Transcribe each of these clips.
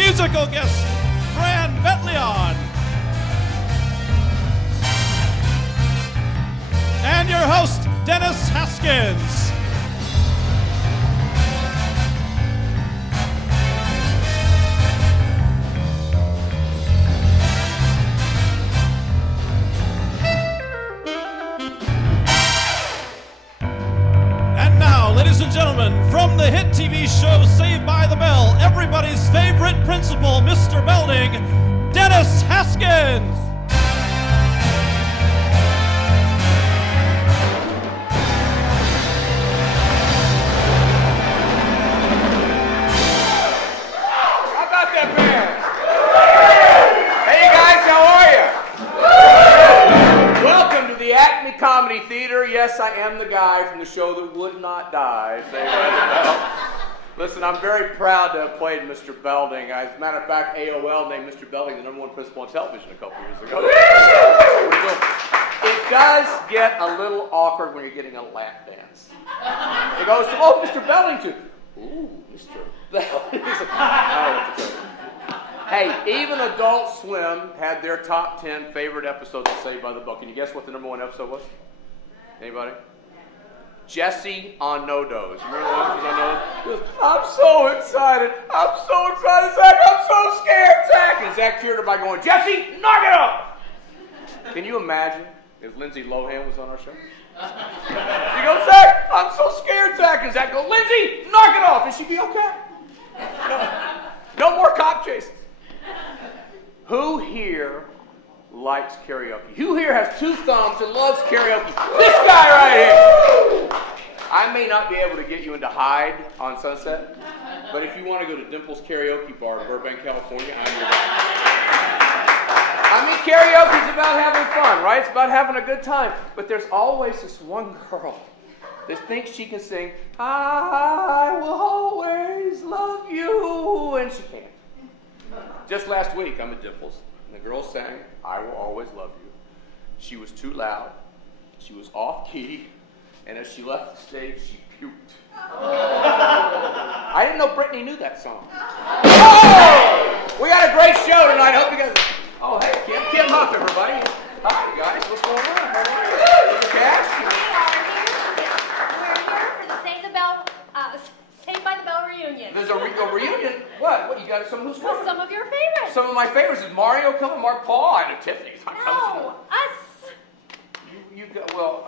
musical guest, Fran Betlyon. And your host, Dennis Haskins. Ladies and gentlemen, from the hit TV show Saved by the Bell, everybody's favorite principal, Mr. Belding, Dennis Haskins. How about that band? Hey guys, how are you? Welcome to the ACME Comedy Theater. Yes, I am the guy from the show that would not die. Listen, I'm very proud to have played Mr. Belding. As a matter of fact, AOL named Mr. Belding the #1 principal on television a couple years ago. It does get a little awkward when you're getting a lap dance. It goes, oh, Mr. Belding too. Ooh, Mr. Belding. Hey, even Adult Swim had their top 10 favorite episodes of Saved by the Bell. Can you guess what the #1 episode was? Anybody? Jesse on No-Dos. Remember the one on No-Dos? I'm so excited. I'm so excited, Zach. I'm so scared, Zach. And Zach cheered her by going, Jesse, knock it up. Can you imagine if Lindsay Lohan was on our show? She goes, Zach, I'm so scared, Zach. And Zach goes, Lindsay, knock it off. And she'd be okay. No more cop chases. Who here likes karaoke? Who here has 2 thumbs and loves karaoke? This guy right here. I may not be able to get you into Hyde on Sunset, but if you want to go to Dimple's Karaoke Bar in Burbank, California, I'm your guy. I mean, karaoke's about having fun, right? It's about having a good time. But there's always this one girl that thinks she can sing, I will always love you, and she can't. Just last week, I'm at Dimple's, and the girl sang, I will always love you. She was too loud, she was off key, and as she left the stage, she puked. I didn't know Brittany knew that song. Oh! We got a great show tonight. I hope you guys... Oh, hey, Kim Huff, everybody. Hi, guys. What's going on? How are you? Mr. Cash? We're here for the Saved by the Bell reunion. There's a reunion? What, you got some who's coming? Well, some of your favorites. Some of my favorites. Is Mario coming? Mark Paul? I know Tiffany's not coming. No, us. Well,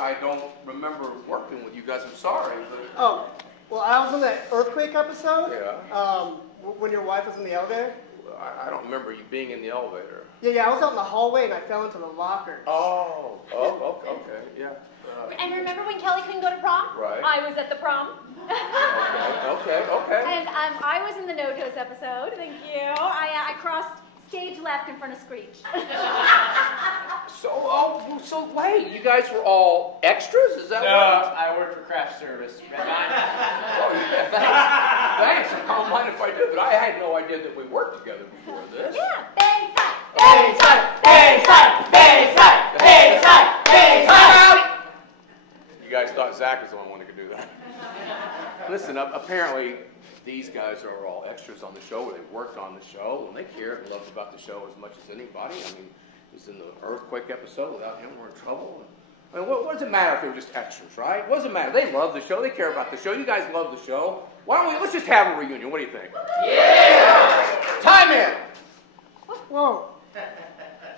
I don't remember working with you guys. I'm sorry. But... Oh, well, I was on that earthquake episode. Yeah. When your wife was in the elevator. I don't remember you being in the elevator. Yeah, I was out in the hallway and I fell into the locker. Oh, okay, yeah. And remember when Kelly couldn't go to prom? Right. I was at the prom. Okay. And I was in the No-Toes episode. Thank you. I crossed stage left in front of Screech. So wait, you guys were all extras? Is that what? I work for craft service. Oh, yeah, thanks. I don't mind if I do, but I had no idea that we worked together before this. Yeah, Bayside. You guys thought Zach was the one who could do that. Listen, apparently these guys are all extras on the show, or they worked on the show, and they cared and loved about the show as much as anybody. I mean, it was in the earthquake episode. Without him, we're in trouble. I mean, what does it matter if they were just extras, right? What does it matter? They love the show. They care about the show. You guys love the show. Why don't let's just have a reunion. What do you think? Yeah! Time in! Whoa.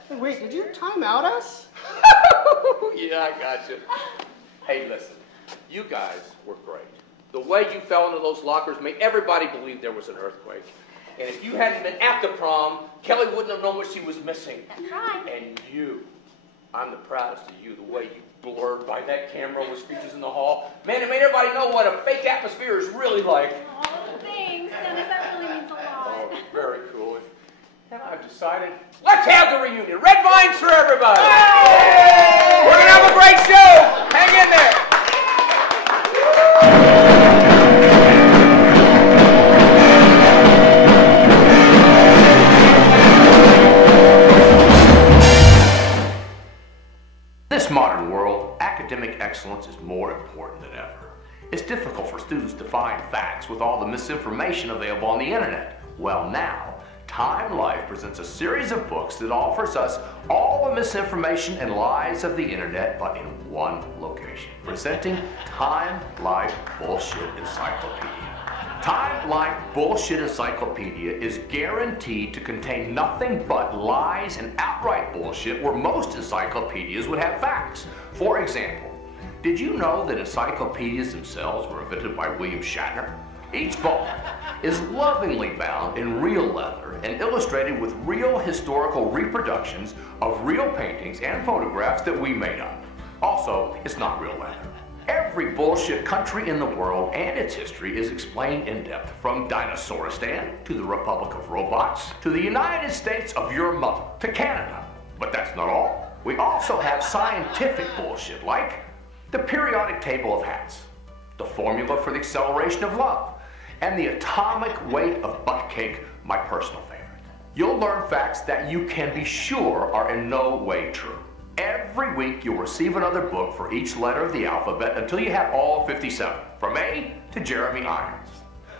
Hey, wait, did you time out us? Yeah, I got you. Hey, listen. You guys were great. The way you fell into those lockers made everybody believe there was an earthquake. And if you hadn't been at the prom, Kelly wouldn't have known what she was missing. That's right. And you, I'm the proudest of you, the way you blurred by that camera with speeches in the hall. Man, it made everybody know what a fake atmosphere is really like. Oh, thanks, Dennis. That really means a lot. Oh, very cool. And I've decided, let's have the reunion. Red vines for everybody. Hey! We're going to have a great show. Hang in there. In this modern world, academic excellence is more important than ever. It's difficult for students to find facts with all the misinformation available on the internet. Well now, Time Life presents a series of books that offers us all the misinformation and lies of the internet, but in one location. Presenting Time Life Bullshit Encyclopedia. Time Life Bullshit Encyclopedia is guaranteed to contain nothing but lies and outright bullshit where most encyclopedias would have facts. For example, did you know that encyclopedias themselves were invented by William Shatner? Each volume is lovingly bound in real leather and illustrated with real historical reproductions of real paintings and photographs that we made up. Also, it's not real leather. Every bullshit country in the world and its history is explained in depth, from Dinosauristan to the Republic of Robots to the United States of your mother to Canada. But that's not all. We also have scientific bullshit like the periodic table of hats, the formula for the acceleration of love, and the atomic weight of butt cake, my personal favorite. You'll learn facts that you can be sure are in no way true. Every week you'll receive another book for each letter of the alphabet until you have all 57, from A to Jeremy Irons.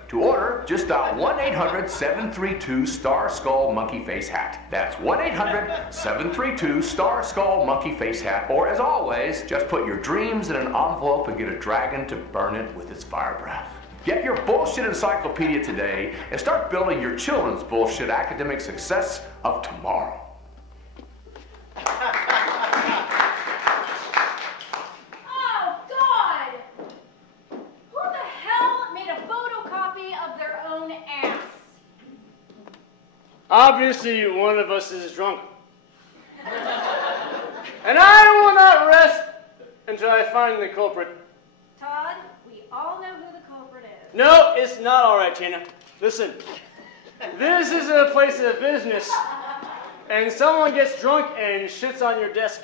To order, just dial 1-800-732-Star-Skull-Monkey-Face-Hat. That's 1-800-732-Star-Skull-Monkey-Face-Hat. Or as always, just put your dreams in an envelope and get a dragon to burn it with its fire breath. Get your bullshit encyclopedia today and start building your children's bullshit academic success of tomorrow. Oh, God! Who the hell made a photocopy of their own ass? Obviously, one of us is drunk. And I will not rest until I find the culprit. Todd, we all know who the culprit is. No, it's not all right, Tina. Listen, this is a place of business, and someone gets drunk and shits on your desk.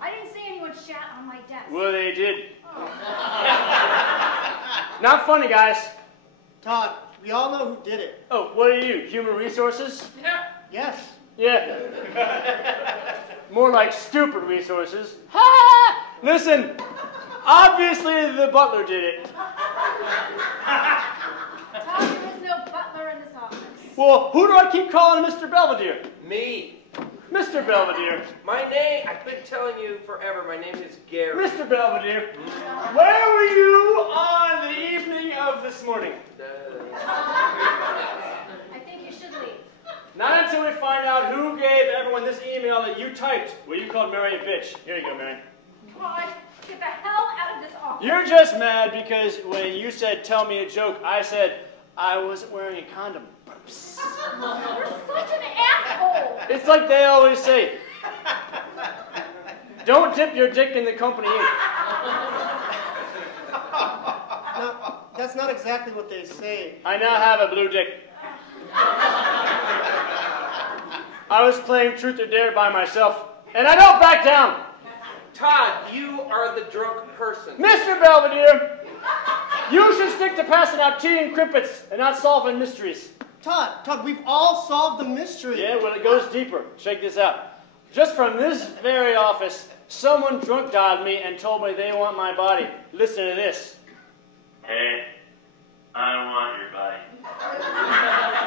I didn't see anyone shat on my desk. Well, they did. Oh. Not funny, guys. Todd, we all know who did it. Oh, what are you, human resources? Yes. Yeah. More like stupid resources. Ha! Listen, obviously the butler did it. Todd, there is no butler in this office. Well, who do I keep calling Mr. Belvedere? Me. Mr. Belvedere. My name, I've been telling you forever, my name is Gary. Mr. Belvedere, where were you on the evening of this morning? I think you should leave. Not until we find out who gave everyone this email that you typed, where you called Mary a bitch. Here you go, Mary. Todd, get the hell out of this office. You're just mad because when you said, tell me a joke, I said, I wasn't wearing a condom. Oops. You're such an asshole. It's like they always say, don't dip your dick in the company ink. No, that's not exactly what they say. I now have a blue dick. I was playing Truth or Dare by myself, and I don't back down. Todd, you are the drunk person. Mr. Belvedere, you should stick to passing out tea and crimpets and not solving mysteries. Todd, we've all solved the mystery. Yeah, well, it goes deeper. Check this out. Just from this very office, someone drunk dialed me and told me they want my body. Listen to this. Hey, I want your body.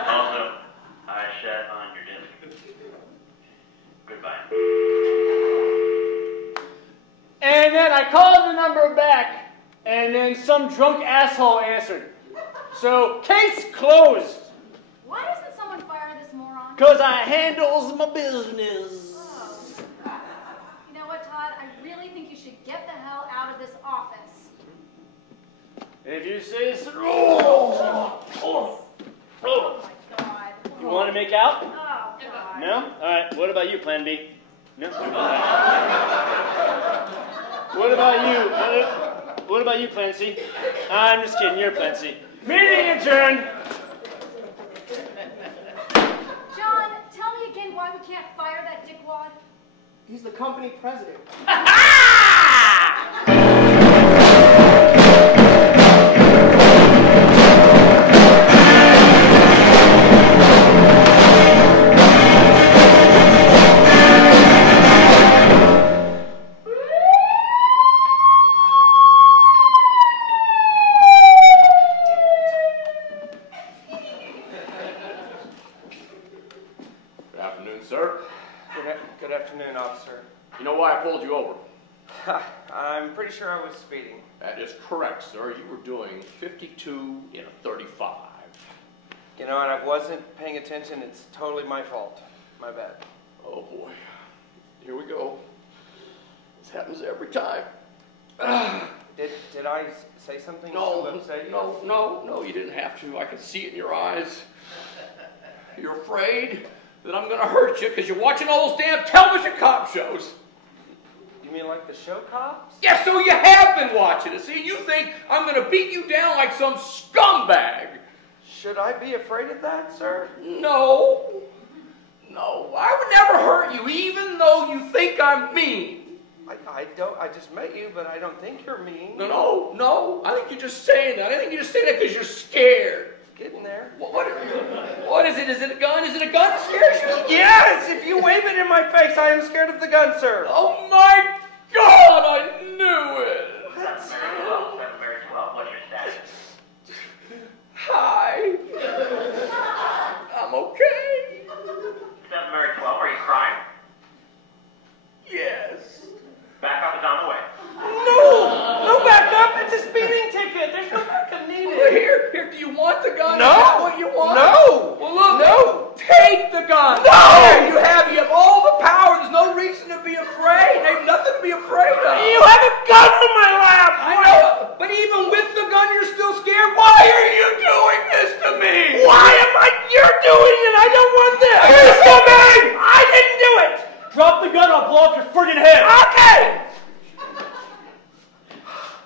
Also, I shat on your desk. Goodbye. And then I called the number back, and then some drunk asshole answered. So, case closed. Why doesn't someone fire this moron? Because I handles my business. Oh. You know what, Todd? I really think you should get the hell out of this office. If you say so. Oh, Oh, my God. You want to make out? Oh, God. No? All right. What about you, Plan B? No? What about you? What about you, Plan C? I'm just kidding. You're Plan C. Meeting adjourned. John, tell me again why we can't fire that dickwad. He's the company president. sir. Good afternoon, officer. You know why I pulled you over? I'm pretty sure I was speeding. That is correct, sir. You were doing 52 in a 35. You know, and I wasn't paying attention. It's totally my fault. My bad. Oh boy. Here we go. This happens every time. Did I say something? No, you didn't have to. I can see it in your eyes. You're afraid that I'm going to hurt you because you're watching all those damn television cop shows. You mean like the show cops? Yeah, so you have been watching it. See, you think I'm going to beat you down like some scumbag. Should I be afraid of that, sir? No, I would never hurt you, even though you think I'm mean. I just met you, but I don't think you're mean. No, I think you're just saying that. I think you're just saying that because you're scared. Getting there. What is it? Is it a gun? Is it a gun that scares you? Yes, if you wave it in my face, I am scared of the gun, sir. Oh my God, I knew it. What's your status? Hi. I'm okay. 7 Mary 12, are you crying? Yes. Backup is on the way. No backup. It's a speeding ticket. There's no backup needed. Well, here, do you want the gun? No. Is that what you want? No. Well, look. No. Take the gun. No. There you have all the power. There's no reason to be afraid. There's nothing to be afraid of. You have a gun in my lap. I know, but even with the gun, you're still scared. Why are you doing this to me? Why am I? You're doing it. I don't want this. You're scumbag. I didn't do it. Drop the gun, I'll blow up your friggin' head. Okay.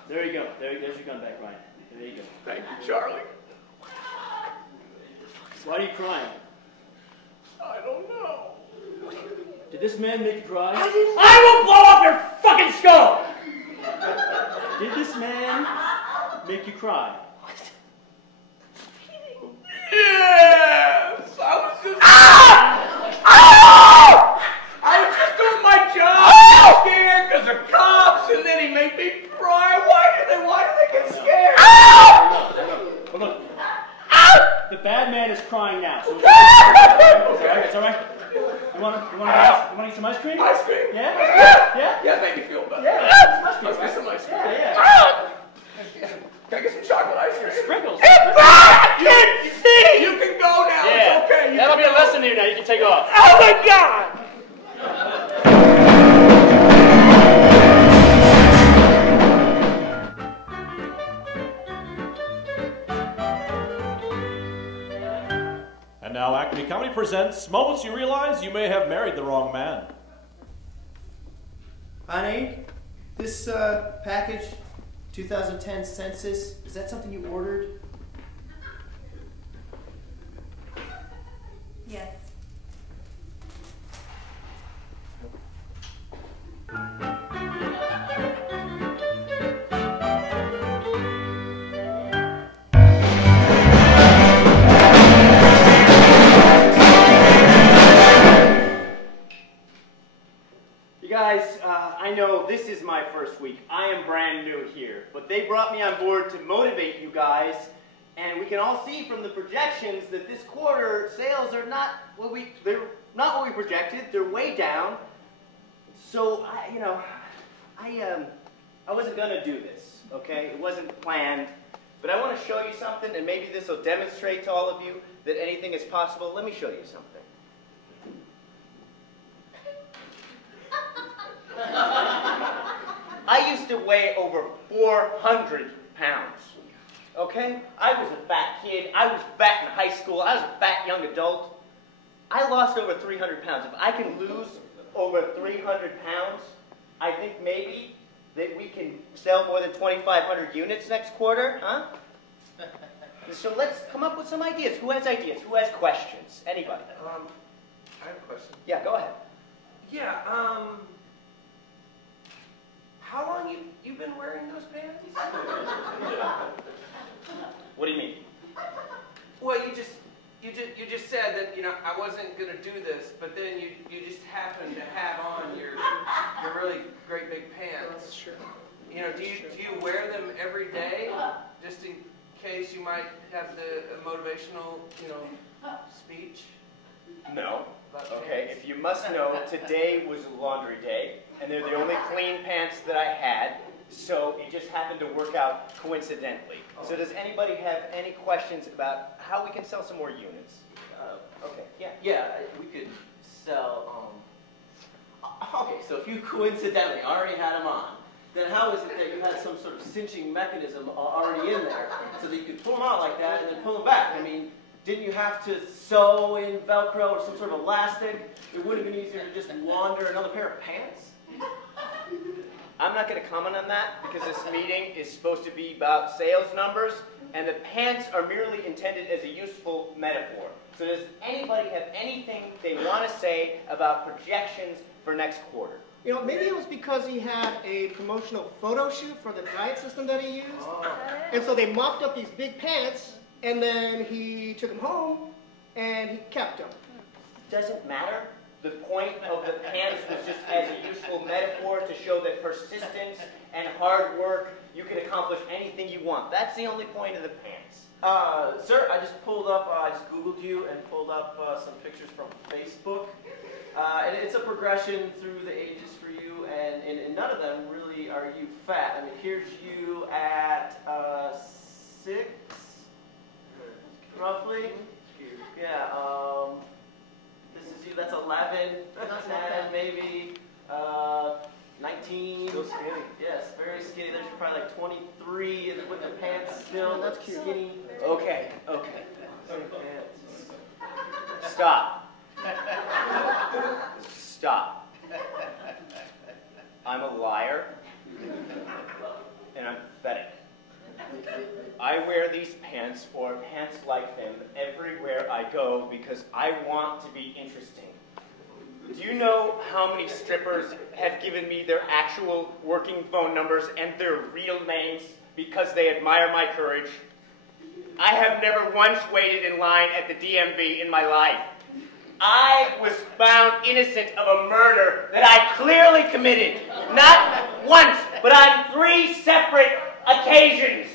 There you go. There's your gun back, Ryan. There you go. Thank you, Charlie. Why are you crying? I don't know. Did this man make you cry? I will blow up your fucking skull. Did this man make you cry? Yes! I was just doing my job. I was scared because of cops, and then he made me cry. Why do they get scared? Well, look. The bad man is crying now. So it's all right. You want to eat some ice cream? Ice cream? Yeah? Yeah, it made me feel better. Yeah. Let's get some ice cream. Yeah. Can I get some chocolate ice cream? Sprinkles. You can go now. Yeah. It's okay. That'll be a lesson to you now. You can take off. Oh my God. And now ACME Comedy presents Moments You Realize You May Have Married the Wrong Man. Honey, this package, 2010 census, is that something you ordered? Yes. You guys, I know this is my first week. I am brand new here, but they brought me on board to motivate you guys, and we can all see from the projections that this quarter sales are not what we projected. They're way down. So I wasn't gonna do this, okay? It wasn't planned, but I want to show you something, and maybe this will demonstrate to all of you that anything is possible. Let me show you something. I used to weigh over 400 pounds, okay? I was a fat kid. I was fat in high school. I was a fat young adult. I lost over 300 pounds. If I can lose over 300 pounds, I think maybe that we can sell more than 2,500 units next quarter, huh? So let's come up with some ideas. Who has ideas? Who has questions? Anybody? I have a question. Yeah, go ahead. Yeah, how long you been wearing those pants? What do you mean? Well, you just said that, I wasn't gonna do this, but then you just happened to have on your really great big pants. That's true. Do you wear them every day, just in case you might have the motivational, speech? No. Okay, if you must know, today was laundry day, and they're the only clean pants that I had, so it just happened to work out coincidentally. So does anybody have any questions about how we can sell some more units? Okay, yeah. Yeah, we could sell, okay, so if you coincidentally already had them on, then how is it that you had some sort of cinching mechanism already in there so that you could pull them out like that and then pull them back? I mean, didn't you have to sew in Velcro or some sort of elastic? It would have been easier to just launder another pair of pants? I'm not going to comment on that because this meeting is supposed to be about sales numbers, and the pants are merely intended as a useful metaphor. So does anybody have anything they want to say about projections for next quarter? You know, maybe it was because he had a promotional photo shoot for the diet system that he used. And so they mocked up these big pants, and then he took them home, and he kept them. Doesn't matter. The point of the pants was just as a useful metaphor to show that persistence and hard work, you can accomplish anything you want. That's the only point of the pants. Sir, I just pulled up, I just Googled you and pulled up some pictures from Facebook. And it's a progression through the ages for you, and in none of them really are you fat. I mean, here's you at 6, roughly. Yeah, this is you, that's 11, 10, maybe, 19. So skinny. Yes, very skinny. There's probably like 23 and with the pants still That's cute. skinny. Okay. Stop. Stop. I'm a liar, and I'm pathetic. I wear these pants, or pants like them, everywhere I go because I want to be interesting. Do you know how many strippers have given me their actual working phone numbers and their real names because they admire my courage? I have never once waited in line at the DMV in my life. I was found innocent of a murder that I clearly committed, not once, but on 3 separate occasions.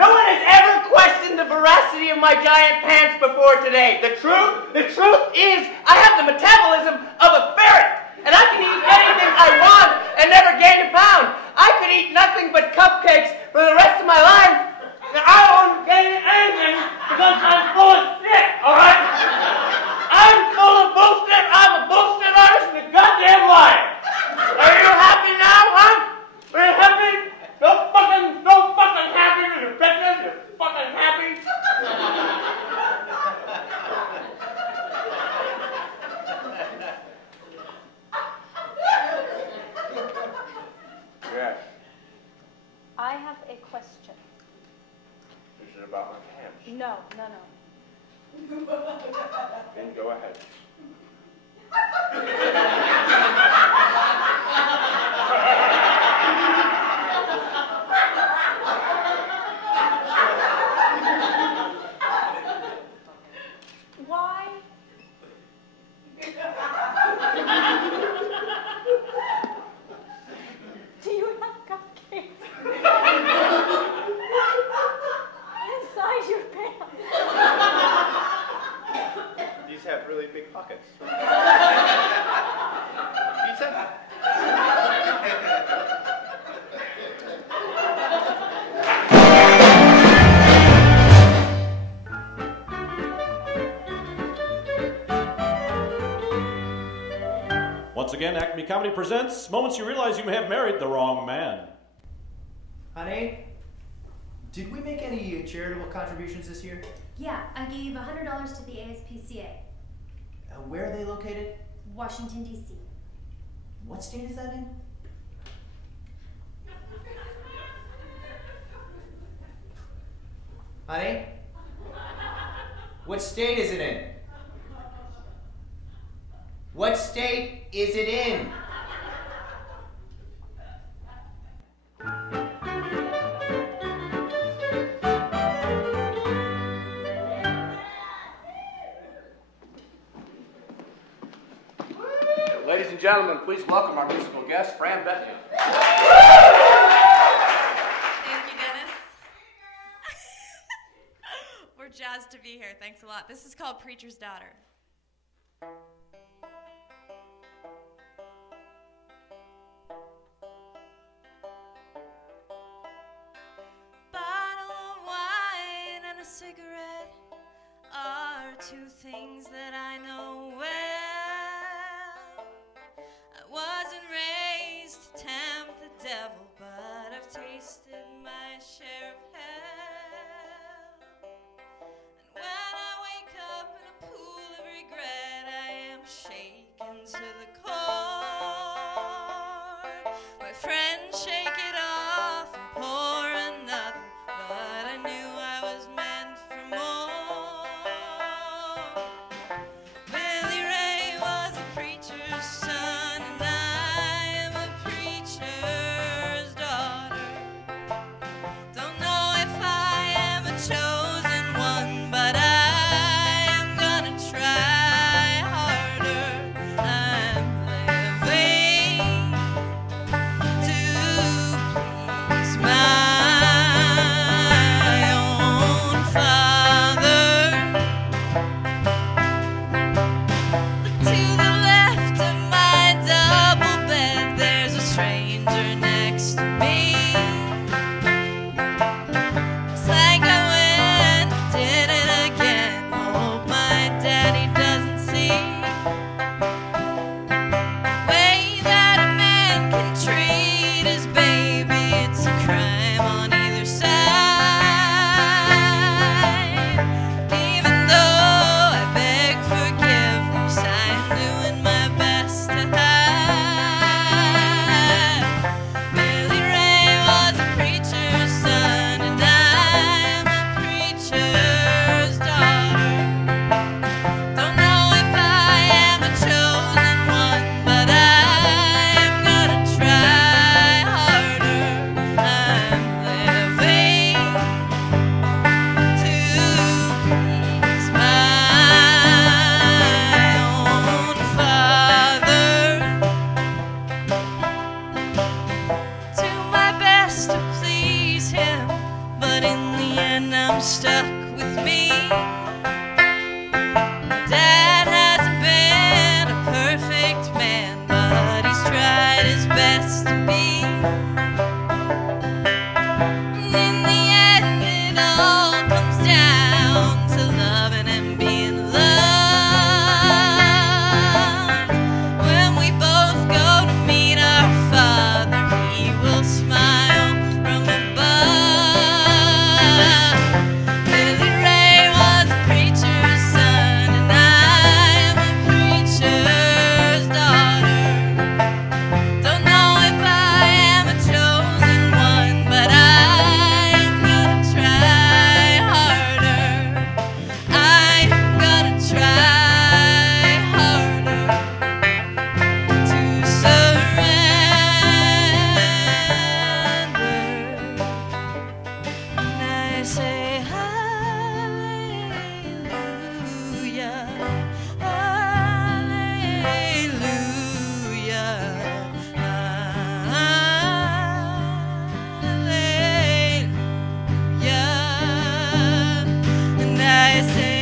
No one has ever questioned the veracity of my giant pants before today. The truth is, I have the metabolism of a ferret, and I can eat anything I want and never gain a pound. I could eat nothing but cupcakes for the rest of my life, and I won't gain anything because I'm full of shit, all right? I'm full of bullshit. I'm a bullshit artist and a goddamn liar. Are you happy now, huh? Are you happy? So fucking happy. You're bitches. You're fucking happy. Yes. I have a question. Is it about my pants? No. Then go ahead. Why? Do you have cupcakes inside your pants? These have really big pockets. Once again, Acme Comedy presents Moments You Realize You May Have Married the Wrong Man. Honey, did we make any charitable contributions this year? Yeah, I gave $100 to the ASPCA. Where are they located? Washington, D.C. What state is that in? Honey? What state is it in? What state is it in? Ladies and gentlemen, please welcome our musical guest, Fran Betlyon. Thank you, Dennis. We're jazzed to be here. Thanks a lot. This is called Preacher's Daughter. Bottle of wine and a cigarette are two things that I know well. I wasn't raised to tempt the devil, but I've tasted my share of hell. And when I wake up in a pool of regret, I am shaken to the core. My friends shake it off and pour another, but I knew I was meant for more. Billy Ray was a preacher's son, and I am a preacher's daughter. Don't know if I am a chosen one, but I am gonna try harder. I'm living to please my own father. Look to the left of my double bed, there's a stranger next to me. It's like I went and did it again. Hope my daddy doesn't see. Way that a man can treat his baby, it's a crime on either side. Even though I beg forgiveness, I'm doing my best to hide. Billy Ray was a preacher's son, and I'm a preacher's daughter. Don't know if I am a chosen one, but I'm gonna try harder. I'm living to please my own father. Do my best to please him, but in the end I'm stuck with me. Dad hasn't been a perfect man, but he's tried his best to be. And in the end it all comes down to loving and being loved. When we both go to meet our Father, He will smile from above. Billy Ray was a preacher's son, and I'm a preacher's daughter. Don't know if I am a chosen one, but I'm gonna try harder. I'm gonna try harder to surrender. And I say hallelujah, hallelujah, hallelujah. And I say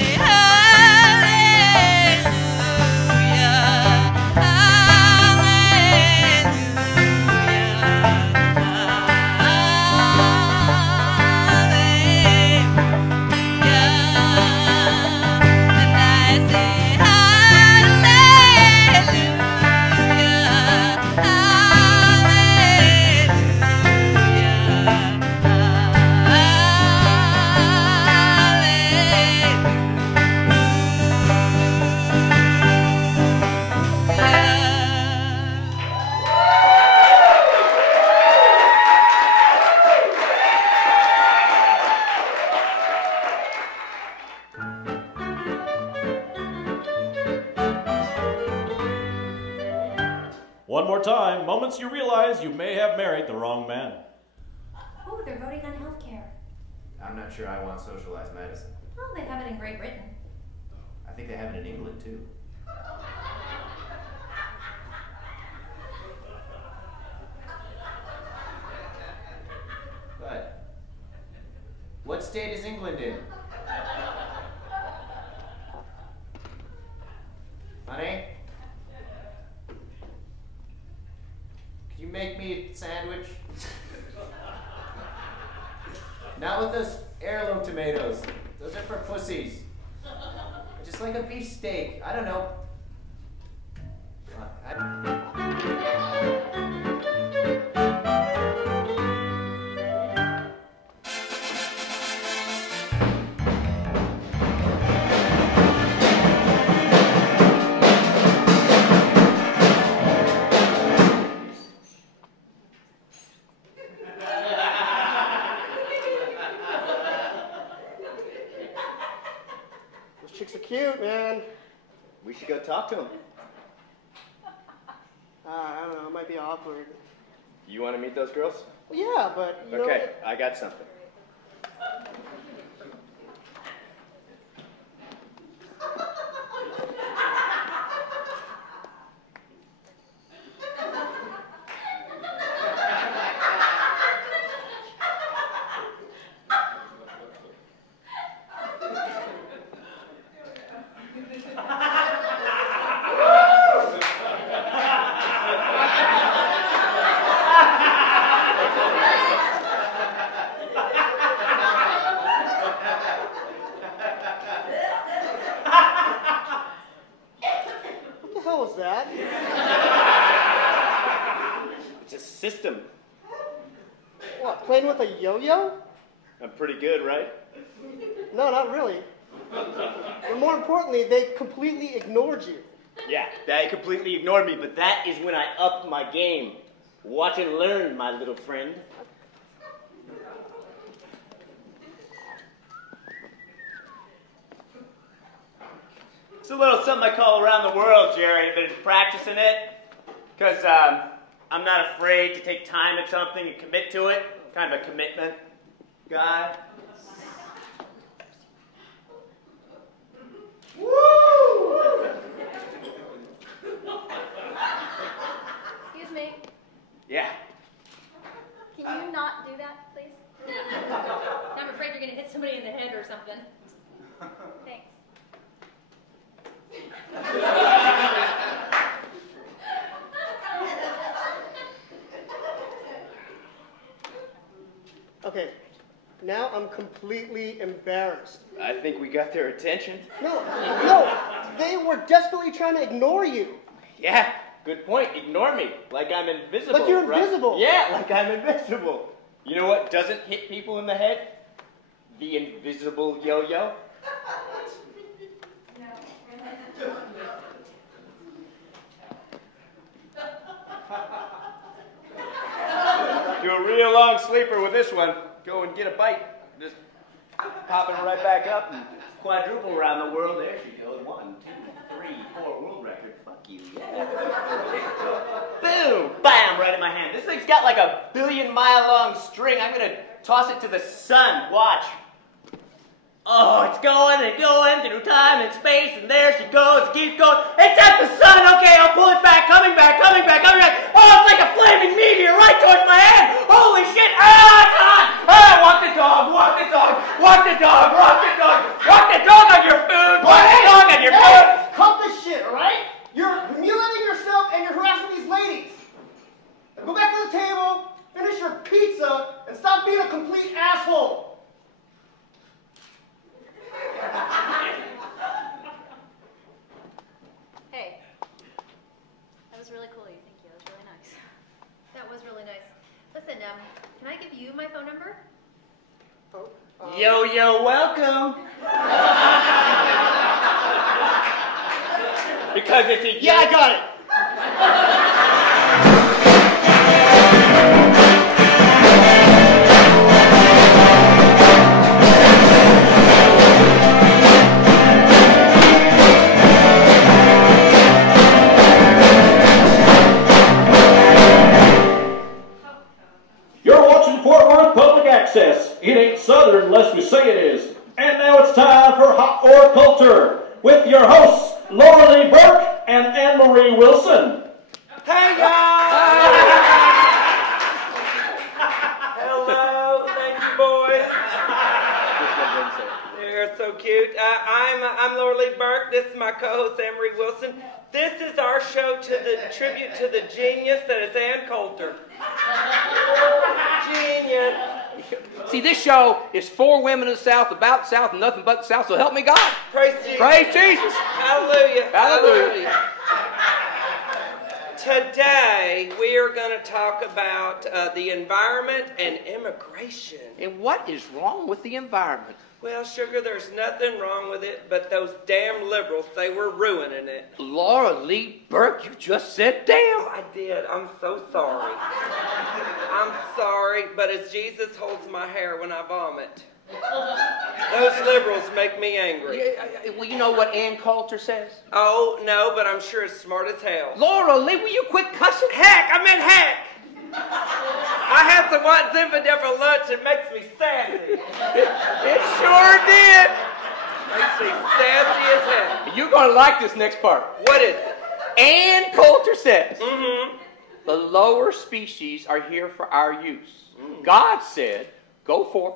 One more time, moments you realize you may have married the wrong man. Oh, they're voting on healthcare. I'm not sure I want socialized medicine. Well, they have it in Great Britain. I think they have it in England, too. But what state is England in? yo-yos. Those are for pussies. Just like a beef steak. I don't know. Those chicks are cute, man. We should go talk to him. I don't know, it might be awkward. You want to meet those girls? Well, yeah, but you know. Okay, I got something. What the hell is that? It's a system. What, playing with a yo-yo? I'm pretty good, right? No, not really. But more importantly, they completely ignored you. Yeah, they completely ignored me, but that is when I upped my game. Watch and learn, my little friend. It's a little something I call around the world, Jerry. I've been practicing it because I'm not afraid to take time at something and commit to it. Kind of a commitment guy. Woo! Excuse me. Yeah. Can you not do that, please? I'm afraid you're going to hit somebody in the head or something. Thanks. Okay, now I'm completely embarrassed. I think we got their attention. No, they were desperately trying to ignore you. Yeah, good point. Ignore me. Like I'm invisible. Like you're right? invisible. Yeah, like I'm invisible. You know what doesn't hit people in the head? The invisible yo-yo. Do a real long sleeper with this one. Go and get a bite. Just popping right back up and quadruple around the world. There she goes. 1, 2, 3, 4 world record. Fuck you, yeah. Boom! Bam! Right in my hand. This thing's got like a 1 billion-mile-long string. I'm gonna toss it to the sun. Watch. Oh, it's going and going through time and space, and there she goes, keeps going. It's at the sun! Okay, I'll pull it back, coming back, coming back, coming back. Oh, it's like a flaming meteor right towards my head! Holy shit! Ah, God! Ah, walk the dog, walk the dog, walk the dog, walk the dog, walk the dog on your food, walk the dog on your food! Cut this shit, alright? You're humiliating yourself and you're harassing these ladies. Go back to the table, finish your pizza, and stop being a complete asshole. Hey, that was really cool of you. Thank you. That was really nice. That was really nice. Listen, can I give you my phone number? Yo, welcome. Because it's a Yeah, I got it. You're watching Fort Worth Public Access. It ain't Southern unless we say it is. And now it's time for Hot or Culture with your hosts, Laura Lee Burke and Anne-Marie Wilson. Hey, y'all! Hello, thank you, boys. They're so cute. I'm Laura Lee Burke. This is my co-host, Anne-Marie Wilson. This is our show to the tribute to the genius that is Ann Coulter. Genius. See, this show is for women in the South, about the South, and nothing but the South, so help me God. Praise Jesus. Praise Jesus. Hallelujah. Hallelujah. Today, we are going to talk about the environment and immigration. And what is wrong with the environment? Well, sugar, there's nothing wrong with it, but those damn liberals, they were ruining it. Laura Lee Burke, you just said damn. I did. I'm so sorry. I'm sorry, but as Jesus holds my hair when I vomit, those liberals make me angry. Yeah, well, you know what Ann Coulter says? Oh, no, but I'm sure it's smart as hell. Laura Lee, will you quit cussing? Heck, I meant heck. I had some white Zinfandel for lunch. It makes me sassy. It sure did. Makes me sassy as hell. You're going to like this next part. What is it? Ann Coulter says, Mm-hmm. the lower species are here for our use. God said, go forth,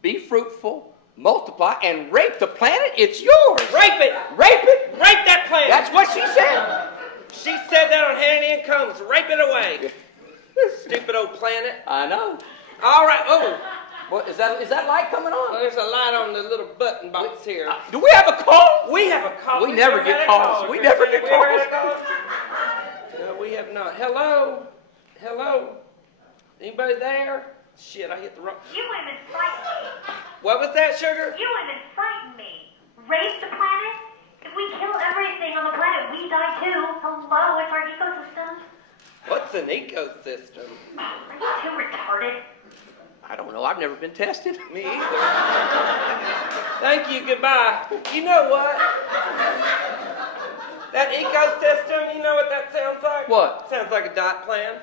be fruitful, multiply, and rape the planet. It's yours. Rape it. Rape it. Rape that planet. That's what she said. She said that on Hannity and Combs. Rape it away. Stupid old planet. I know. All right. Oh. What, is that light coming on? Well, there's a light on the little button box here. Do we have a call? We have a call. We never get calls. We never get calls. No, we have not. Hello? Hello? Anybody there? Shit, I hit the wrong... You women frighten me. What was that, sugar? You women frighten me. Raise the planet? If we kill everything on the planet, we die too. Hello, it's our ecosystem. What's an ecosystem? Are you too retarded? I don't know. I've never been tested. Me either. Thank you. Goodbye. You know what? That ecosystem, you know what that sounds like? What? Sounds like a diet plan.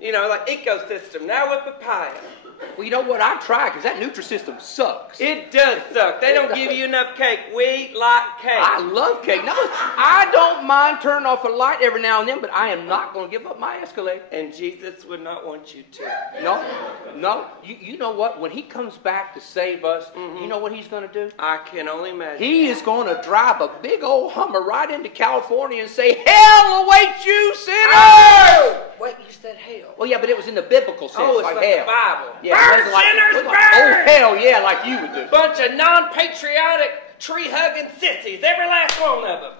You know, like ecosystem. Now with papaya. Well, you know what? I tried because that Nutrisystem sucks. It does suck. They don't give you enough cake. We like cake. I love cake. Now, I don't mind turning off a light every now and then, but I am not going to give up my Escalade. And Jesus would not want you to. No. You know what? When he comes back to save us, you know what he's going to do? I can only imagine. He is going to drive a big old Hummer right into California and say, "Hell awaits you, sinners!" Oh! Wait, you said hell. Well, yeah, but it was in the biblical sense, it's like like hell. the Bible. Yeah, burn, sinners, burn! Oh, hell yeah, like you would do. Bunch of non-patriotic, tree-hugging sissies, every last one of them.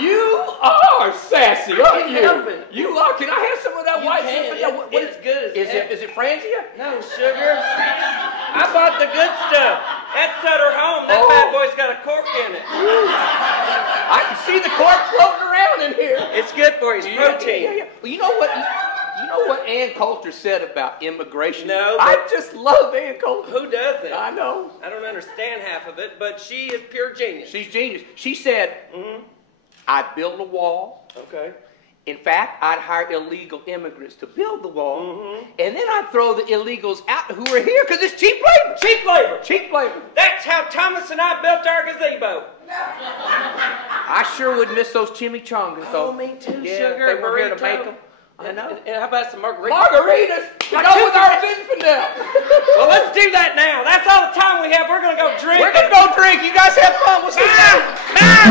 You are sassy, aren't you? Help it. You are. Can I have some of that You white can. stuff? It's good. Is it Franzia? No, sugar. I bought the good stuff. At Sutter Home, that bad boy's got a cork in it. I can see the cork floating around in here. It's good for you. It's protein. Yeah. Well, you know what? You know what Ann Coulter said about immigration? No. I just love Ann Coulter. Who doesn't? I know. I don't understand half of it, but she is pure genius. She's genius. She said, I'd build a wall. Okay. In fact, I'd hire illegal immigrants to build the wall, and then I'd throw the illegals out who are here because it's cheap labor. Cheap labor. Cheap labor. That's how Thomas and I built our gazebo. I sure would miss those chimichangas, though. Oh, me too, yeah, sugar. If they weren't here to Burrito. make them. I know. And how about some margaritas? Margaritas! To go with our Zinfandel. Well, let's do that now. That's all the time we have. We're going to go drink. We're going to go drink. You guys have fun. We'll see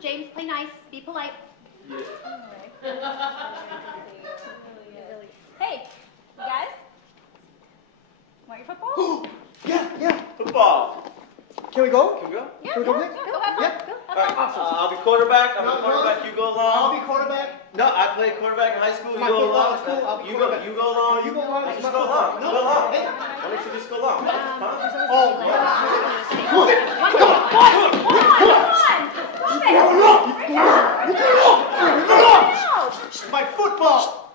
James, play nice. Be polite. Hey, you guys? Want your football? Yeah. Football. Can we go? Can we go? Yeah, Can we go go next? have fun. Yeah. Go All right, I'll be quarterback. You go along. I'll be quarterback. No, I played quarterback in high school. My football is cool. I'll be quarterback. You go along. You go along. Just go along. No. Go along. Hey. Why don't you just go along? My football.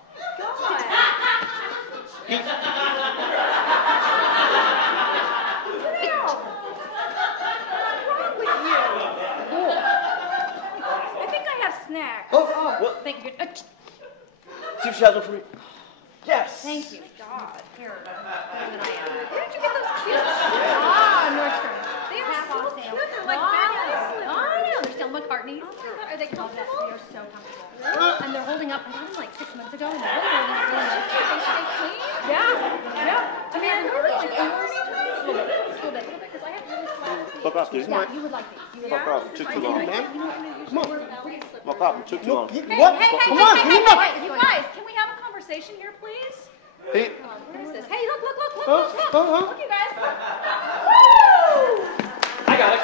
I think I have snacks. Oh, thank you. See if she has one for me. Yes. Thank you. God, here. Where did you get those cute? Nordstrom. They are so cute. They're like fabulous. I know. They're still McCartney's. Oh my God. Are they comfortable? They are so comfortable. And they're holding up. I got them like 6 months ago, and they're really holding up really nice. They stay clean. Yeah. I mean, I really like it. A little bit. Because I have really flat feet. Fuck off, dude. Yeah, you would like these. You would Fuck off. Took too long. Fuck off. It took too long. Hey, What? hey, Come on. you guys, can we have a conversation here, please? Hey. What is this? Hey, look, you guys. I got it.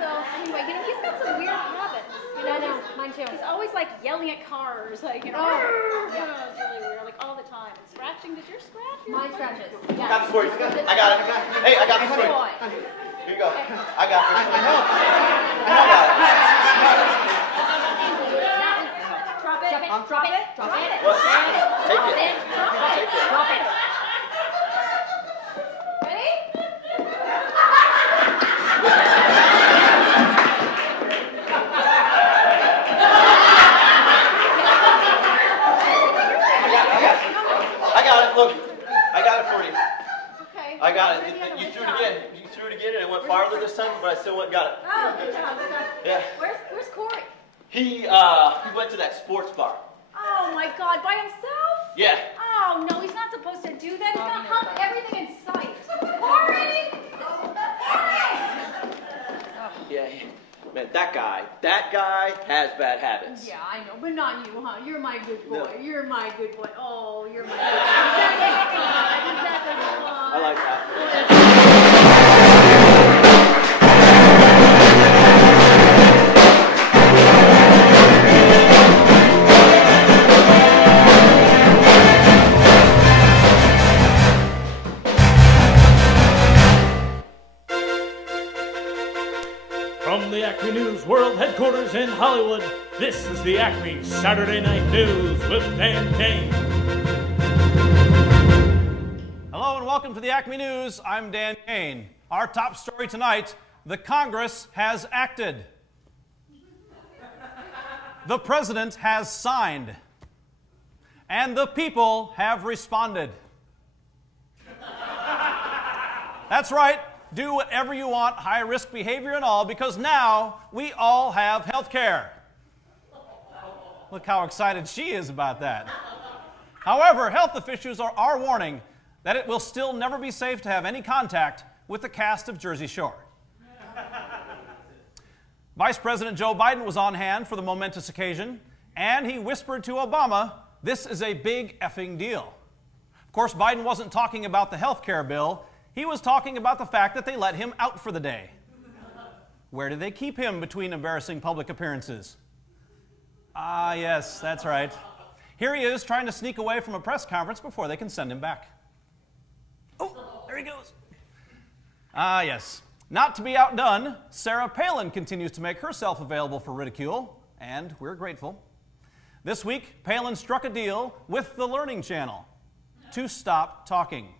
So, anyway, he's got some weird habits. I know, mine too. He's always like yelling at cars, like, it's really weird, like all the time. And scratching, does yours scratch? Mine scratches. Yeah. I got this for you. I got it. Hey, I got this for you. Here you go. I got this. I got it. Drop it. What? Take it. Drop it. Ready? I got it. Look, I got it for you. Okay. I got it. You threw it again. You threw it again, and it went farther this time, but I still went and got it. Oh, good job. Yeah. Where's Corey? He went to that sports bar. Oh my God, by himself? Yeah. Oh no, he's not supposed to do that. He's gonna hump everything in sight. Corey! Yeah. Man, that guy has bad habits. Yeah, I know, but not you, huh? You're my good boy. No. You're my good boy. Oh, you're my good boy. I like that. From the ACME News World Headquarters in Hollywood, this is the ACME Saturday Night News with Dan Kane. Hello and welcome to the ACME News. I'm Dan Kane. Our top story tonight, the Congress has acted. The President has signed. And the people have responded. That's right. Do whatever you want, high-risk behavior and all, because now we all have health care. Look how excited she is about that. However, health officials are warning that it will still never be safe to have any contact with the cast of Jersey Shore. Vice President Joe Biden was on hand for the momentous occasion, and he whispered to Obama, "This is a big effing deal." Of course, Biden wasn't talking about the health care bill. He was talking about the fact that they let him out for the day. Where do they keep him between embarrassing public appearances? Ah, yes, that's right. Here he is trying to sneak away from a press conference before they can send him back. Oh, there he goes. Ah, yes. Not to be outdone, Sarah Palin continues to make herself available for ridicule, and we're grateful. This week, Palin struck a deal with the Learning Channel to stop talking.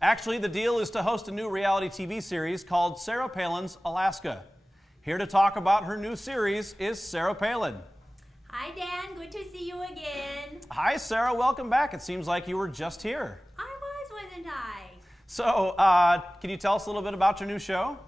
Actually, the deal is to host a new reality TV series called Sarah Palin's Alaska. Here to talk about her new series is Sarah Palin. Hi, Dan. Good to see you again. Hi, Sarah. Welcome back. It seems like you were just here. I was, wasn't I? So, can you tell us a little bit about your new show?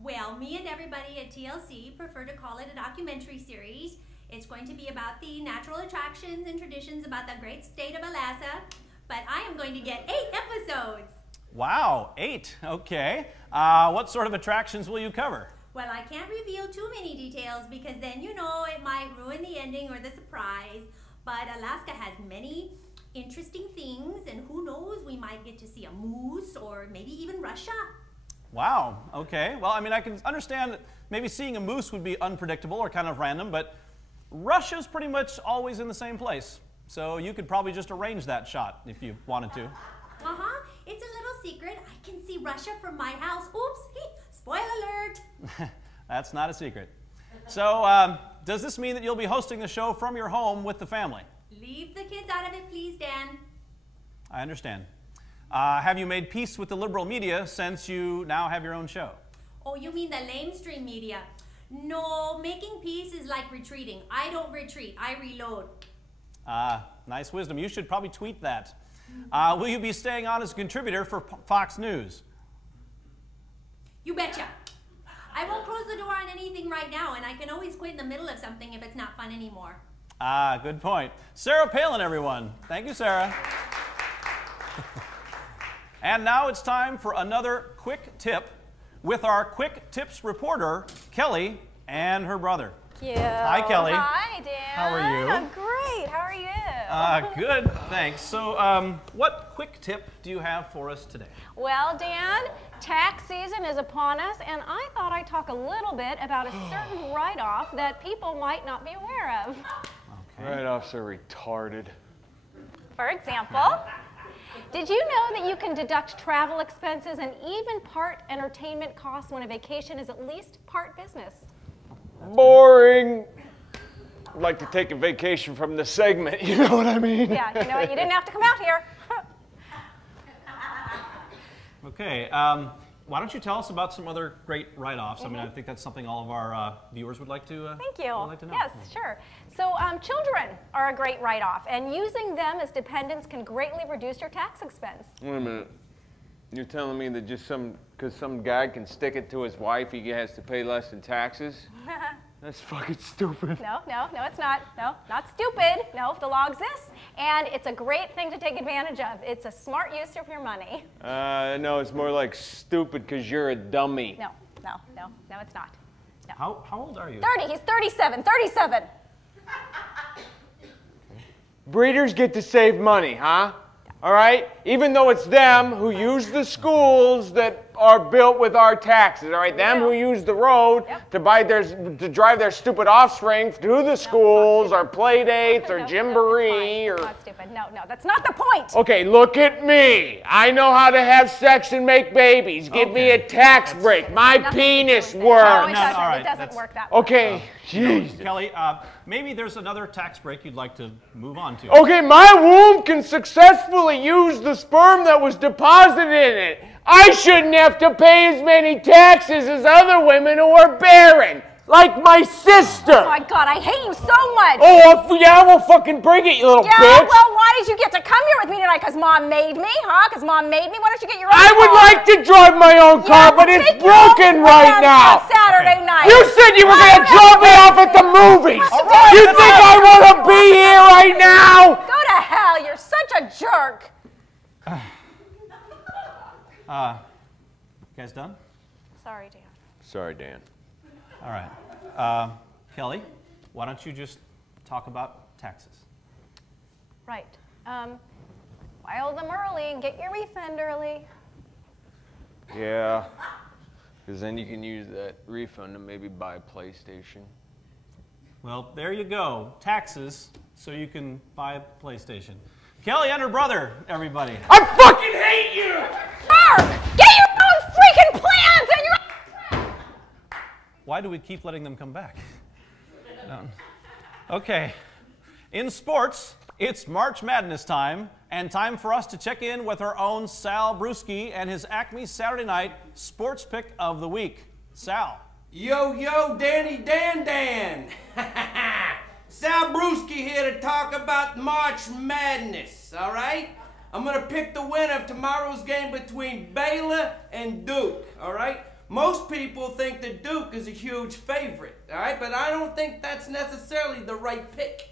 Well, me and everybody at TLC prefer to call it a documentary series. It's going to be about the natural attractions and traditions about the great state of Alaska. But I am going to get 8 episodes. Wow, 8. Okay. What sort of attractions will you cover? Well, I can't reveal too many details because then, you know, it might ruin the ending or the surprise. But Alaska has many interesting things, and who knows, we might get to see a moose or maybe even Russia. Wow, okay. Well, I mean, I can understand that maybe seeing a moose would be unpredictable or kind of random, but Russia's pretty much always in the same place. So you could probably just arrange that shot if you wanted to. Uh-huh. It's a little secret. I can see Russia from my house. Oops. Spoiler alert. That's not a secret. So does this mean that you'll be hosting the show from your home with the family? Leave the kids out of it, please, Dan. I understand. Have you made peace with the liberal media since you now have your own show? Oh, you mean the lamestream media? No, making peace is like retreating. I don't retreat, I reload. Nice wisdom. You should probably tweet that. Will you be staying on as a contributor for Fox News? You betcha. I won't close the door on anything right now, and I can always quit in the middle of something if it's not fun anymore. Good point. Sarah Palin, everyone. Thank you, Sarah. And now it's time for another quick tip with our quick tips reporter, Kelly, and her brother. Thank you. Hi, Kelly. Hi, Dan. How are you? I'm great. How are you? Good, thanks. So, what quick tip do you have for us today? Well, Dan, tax season is upon us, and I thought I'd talk a little bit about a certain write-off that people might not be aware of. Okay. Write-offs are retarded. For example, did you know that you can deduct travel expenses and even part entertainment costs when a vacation is at least part business? Boring. I'd like to take a vacation from the segment, you know what I mean? Yeah, you know what? You didn't have to come out here. Okay, why don't you tell us about some other great write-offs? I mean, I think that's something all of our viewers would like to Thank you. would like to know. Yes, sure. So children are a great write-off, and using them as dependents can greatly reduce your tax expense. Wait a minute. You're telling me that just because some guy can stick it to his wife, he has to pay less in taxes? That's fucking stupid. No, it's not. No, not stupid. No, the law exists, and it's a great thing to take advantage of. It's a smart use of your money. No, it's more like stupid because you're a dummy. No, it's not. No. How old are you? 30. He's 37. 37. Breeders get to save money, huh? All right? Even though it's them who use the schools that are built with our taxes, all right? Them who use the road to drive their stupid offspring to the schools or play dates or Gymboree or... Not stupid. No, that's not the point. Okay, look at me. I know how to have sex and make babies. Give me a tax break. My penis works. No, it doesn't work that way. Okay, jeez. Kelly, maybe there's another tax break you'd like to move on to. Okay, my womb can successfully use the sperm that was deposited in it. I shouldn't have to pay as many taxes as other women who are barren, like my sister. Oh my God, I hate you so much. Oh, yeah, well, fucking bring it, you little bitch. Yeah, well, why did you get to come here with me tonight? Because Mom made me, huh? Because Mom made me? Why don't you get your own car? I would like to drive my own car, but it's broken right now. Saturday night. You said you were going to drop me off at the movies. You think I want to be here right now? Go to hell. You're such a jerk. You guys done? Sorry, Dan. Sorry, Dan. All right. Kelly, why don't you just talk about taxes? Right. File them early and get your refund early. Yeah, because then you can use that refund to maybe buy a PlayStation. Well, there you go. Taxes, so you can buy a PlayStation. Kelly and her brother, everybody. I fucking hate you! Mark! Get your own freaking plans and your... Why do we keep letting them come back? No. Okay. In sports, it's March Madness time, and time for us to check in with our own Sal Brewski and his Acme Saturday Night Sports Pick of the Week. Sal. Yo, Danny Dan. Sal Brewski here to talk about March Madness, all right? I'm going to pick the winner of tomorrow's game between Baylor and Duke, all right? Most people think that Duke is a huge favorite, all right? But I don't think that's necessarily the right pick.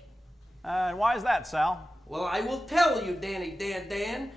And why is that, Sal? Well, I will tell you, Danny Dan.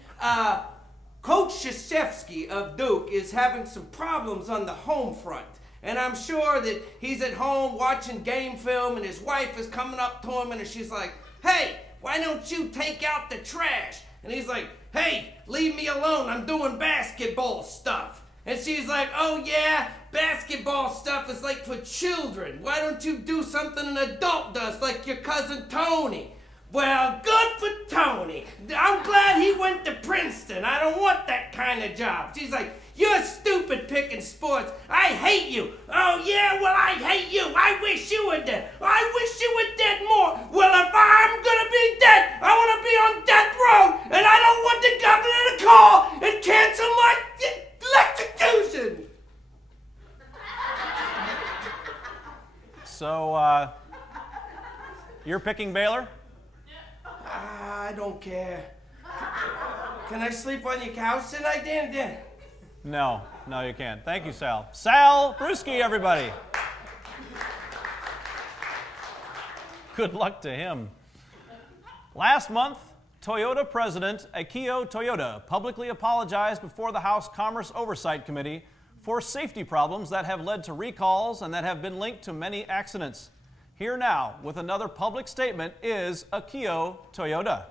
Coach Krzyzewski of Duke is having some problems on the home front. And I'm sure that he's at home watching game film and his wife is coming up to him and she's like, hey, why don't you take out the trash? And he's like, hey, leave me alone, I'm doing basketball stuff. And she's like, oh yeah, basketball stuff is like for children. Why don't you do something an adult does, like your cousin Tony? Well, good for Tony. I'm glad he went to Princeton. I don't want that kind of job. She's like, you're stupid picking sports. I hate you. Oh yeah, well I hate you. I wish you were dead. I wish you were dead more. Well, if I'm gonna be dead, I want to be on death row, and I don't want the governor to call and cancel my electrocution. So, you're picking Baylor? I don't care. Can I sleep on your couch tonight, Dan? No, no, you can't. Thank you, Sal. Sal Brewski, everybody. Good luck to him. Last month, Toyota President Akio Toyoda publicly apologized before the House Commerce Oversight Committee for safety problems that have led to recalls and that have been linked to many accidents. Here now, with another public statement, is Akio Toyoda.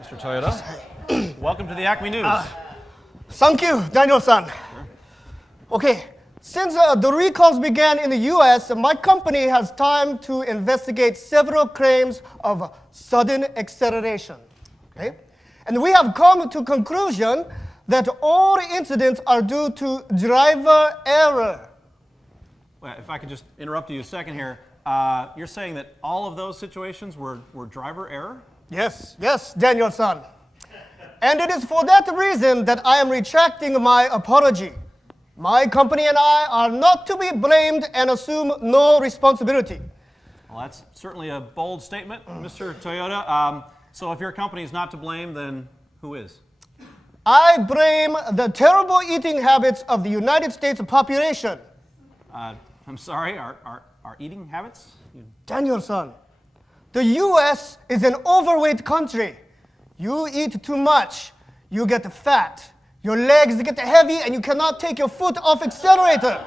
Mr. Toyoda, welcome to the ACME News. Thank you, Daniel-san. Okay, since the recalls began in the US, my company has time to investigate several claims of sudden acceleration. Okay? And we have come to conclusion that all incidents are due to driver error. Well, if I could just interrupt you a second here. You're saying that all of those situations were driver error? Yes, yes, Daniel-san. And it is for that reason that I am retracting my apology. My company and I are not to be blamed and assume no responsibility. Well, that's certainly a bold statement, Mr. Toyoda. So if your company is not to blame, then who is? I blame the terrible eating habits of the United States population. I'm sorry, our eating habits? Daniel-san, the U.S. is an overweight country. You eat too much, you get fat. Your legs get heavy and you cannot take your foot off accelerator.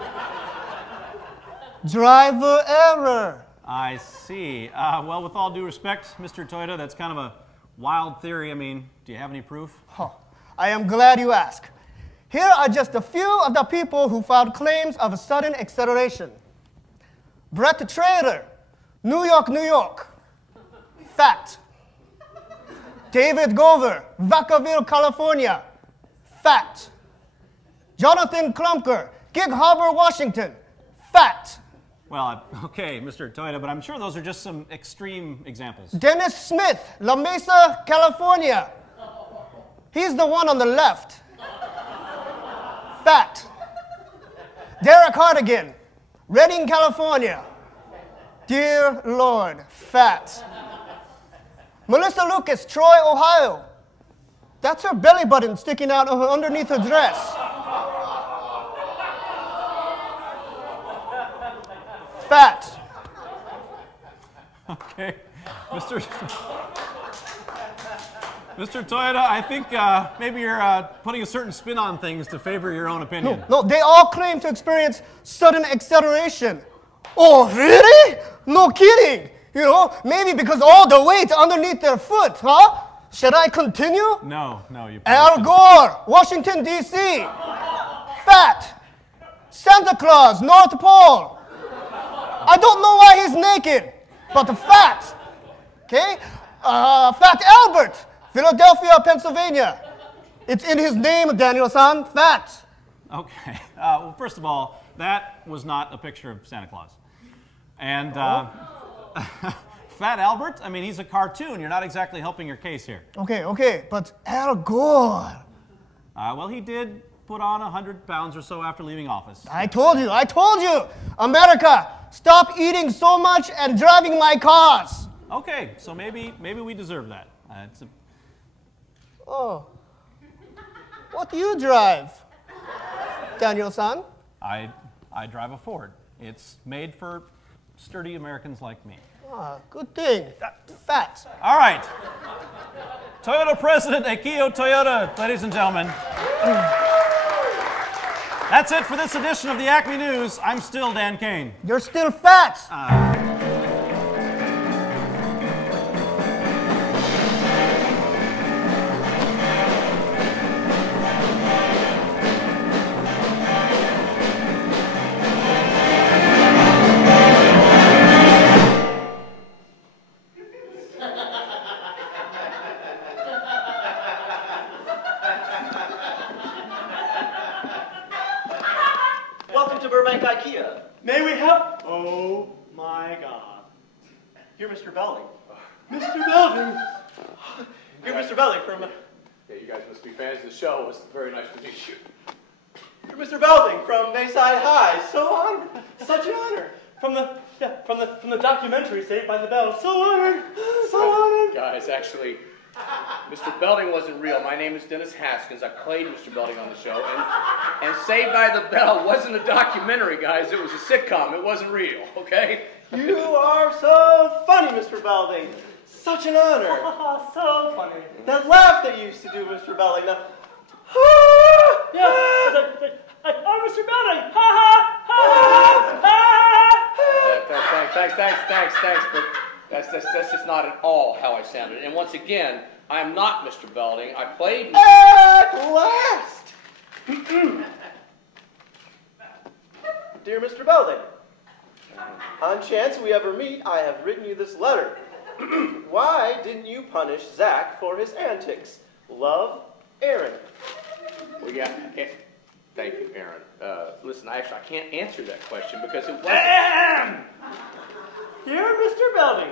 Driver error. I see. Well, with all due respect, Mr. Toyoda, that's kind of a wild theory. I mean, do you have any proof? Oh, I am glad you asked. Here are just a few of the people who filed claims of sudden acceleration. Brett Trader, New York, New York. Fat. David Gover, Vacaville, California. Fat. Jonathan Klumker, Gig Harbor, Washington. Fat. Well, okay, Mr. Toyoda, but I'm sure those are just some extreme examples. Dennis Smith, La Mesa, California. He's the one on the left. Fat. Derek Hardigan, Redding, California. Dear Lord, fat. Melissa Lucas, Troy, Ohio. That's her belly button sticking out of underneath her dress. Fat. Okay. Mr. Toyoda, I think maybe you're putting a certain spin on things to favor your own opinion. No, they all claim to experience sudden acceleration. Oh, really? No kidding. You know, maybe because all the weight underneath their foot, huh? Should I continue? No, you Al Gore, Washington, D.C. Fat. Santa Claus, North Pole. I don't know why he's naked, but fat. Okay? Fat Albert, Philadelphia, Pennsylvania. It's in his name, Daniel-san. Fat. Okay. Well, first of all, that was not a picture of Santa Claus. And Fat Albert, I mean, he's a cartoon. You're not exactly helping your case here. Okay, but Al Gore. Well, he did put on 100 pounds or so after leaving office. I told you. America, stop eating so much and driving my cars. Okay, so maybe we deserve that. Oh, what do you drive, Daniel-san? I drive a Ford. It's made for sturdy Americans like me. Ah, good thing. Fat. All right. Toyota President Akio Toyoda, ladies and gentlemen. That's it for this edition of the ACME News. I'm still Dan Kane. You're still fat. Oh my God. You're Mr. Belding. Mr. Belding. You're Mr. Belding from... Yeah, you guys must be fans of the show. It's very nice to meet you. You're Mr. Belding from Bayside High. So honored. Such an honor. From the documentary Saved by the Bell. So honored. So honored. Guys, actually, Mr. Belding wasn't real. My name is Dennis Haskins. I played Mr. Belding on the show. And Saved by the Bell wasn't a documentary, guys. It was a sitcom. It wasn't real, okay? You are so funny, Mr. Belding. Such an honor. So funny. That laugh that you used to do, Mr. Belding. That, yeah. Oh, Mr. Belding. Ha ha ha ha Thanks, but that's just not at all how I sounded. And once again, I am not Mr. Belding. I played... At last! Dear Mr. Belding, on chance we ever meet, I have written you this letter. Why didn't you punish Zach for his antics? Love, Aaron. Well, yeah, thank you, Aaron. Listen, I can't answer that question because it wasn't... Dear Mr. Belding,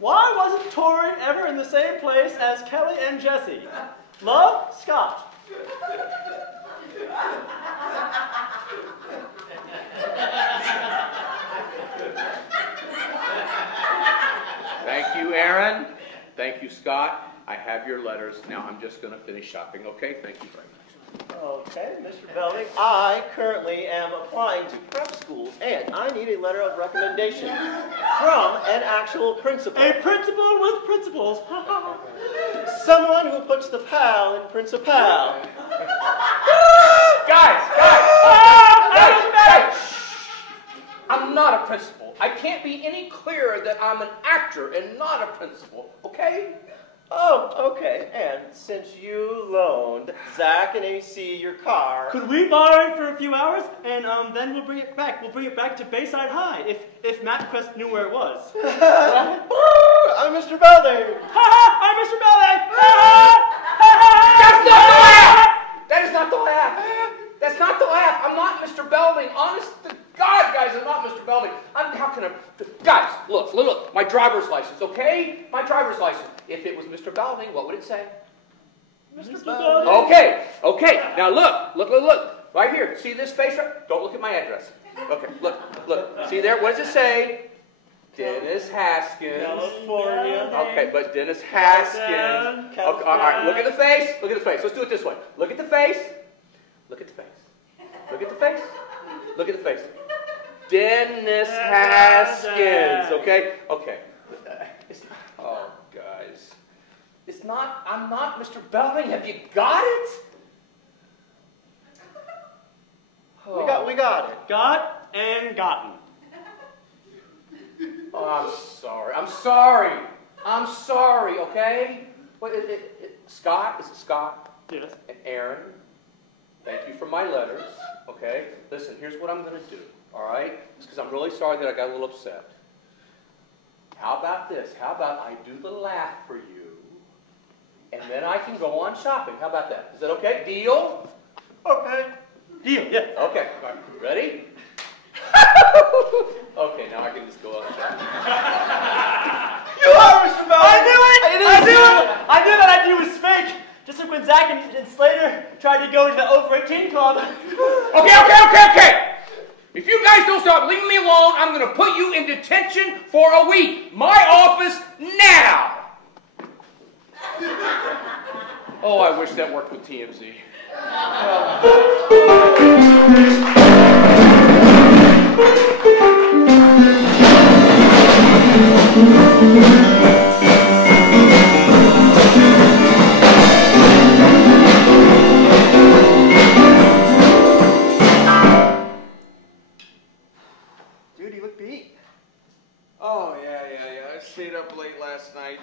why wasn't Tori ever in the same place as Kelly and Jesse? Love, Scott. Thank you, Aaron. Thank you, Scott. I have your letters. Now I'm just going to finish shopping, okay? Thank you very much. Okay, Mr. Belding, I currently am applying to prep schools, and I need a letter of recommendation from an actual principal. A principal with principles. Someone who puts the pal in principal. Guys! I'm not a principal. I can't be any clearer that I'm an actor and not a principal, okay? Oh, okay. And since you loaned Zach and AC your car... Could we borrow it for a few hours, and then we'll bring it back. We'll bring it back to Bayside High, if Matt Quest knew where it was. I'm Mr. Belding. I'm Mr. Belding. That's not the laugh! That is not the laugh. That's not the laugh. I'm not Mr. Belding. Honest to God, guys, I'm not Mr. Belding. How can I... Guys, look. My driver's license, okay? My driver's license. If it was Mr. Belding, what would it say? Mr. Belding. Okay. Now look. Right here. See this face right? Don't look at my address. Okay, look. See there? What does it say? Dennis Haskins. California. Okay, but Dennis Haskins. Okay, all right, look at the face. Let's do it this way. Look at the face. Look at the face. Dennis Haskins. Okay. Oh, guys. I'm not Mr. Belding. Have you got it? Oh. We got it. Got and gotten. Oh, I'm sorry, okay? What is it? Scott? Is it Scott? Yes. And Aaron? Thank you for my letters, okay? Listen, here's what I'm going to do, all right? It's because I'm really sorry that I got a little upset. How about this? How about I do the laugh for you, and then I can go on shopping. How about that? Is that okay? Deal? Okay. Deal, yeah. Okay. All right. Ready? Okay, now I can just go on shopping. You are Mr. Belding! I knew that idea was fake. Just like when Zach and Slater tried to go to the over 18 club. Okay. If you guys don't start leaving me alone, I'm going to put you in detention for a week. My office now. Oh, I wish that worked with TMZ. Dude, you look beat. Oh, yeah. I stayed up late last night.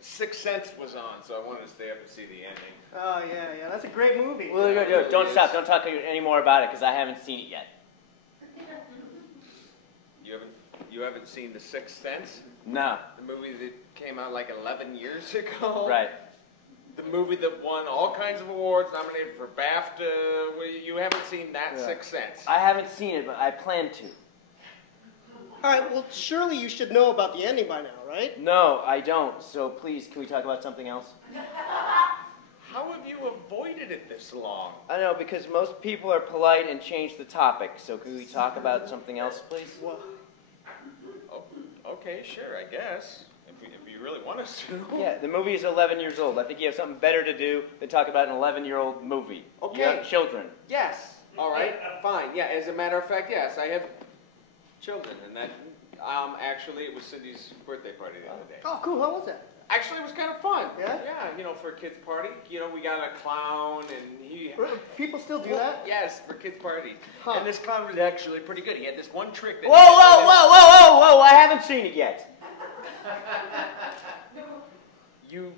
Sixth Sense was on, so I wanted to stay up and see the ending. Oh, yeah. That's a great movie. Well, don't stop. Don't talk any more about it, because I haven't seen it yet. You haven't seen The Sixth Sense? No. The movie that came out like 11 years ago? Right. The movie that won all kinds of awards, nominated for BAFTA. You haven't seen that Sixth Sense? I haven't seen it, but I plan to. All right, well, surely you should know about the ending by now, right? No, I don't. So please, can we talk about something else? How have you avoided it this long? I know, because most people are polite and change the topic. So can we talk about something else, please? Oh, okay, sure, I guess. If you really want us to. Yeah, the movie is 11 years old. I think you have something better to do than talk about an 11-year-old movie. Okay. You have children. Yes. All right, fine. Yeah, as a matter of fact, yes, I have children, and that, actually, it was Cindy's birthday party the other day. Oh, cool. How was that? Actually, it was kind of fun. Yeah? Yeah, you know, for a kid's party. You know, we got a clown, and he... People still do that? Yes, for kids' party. Huh. And this clown was actually pretty good. He had this one trick that... Whoa, I haven't seen it yet. You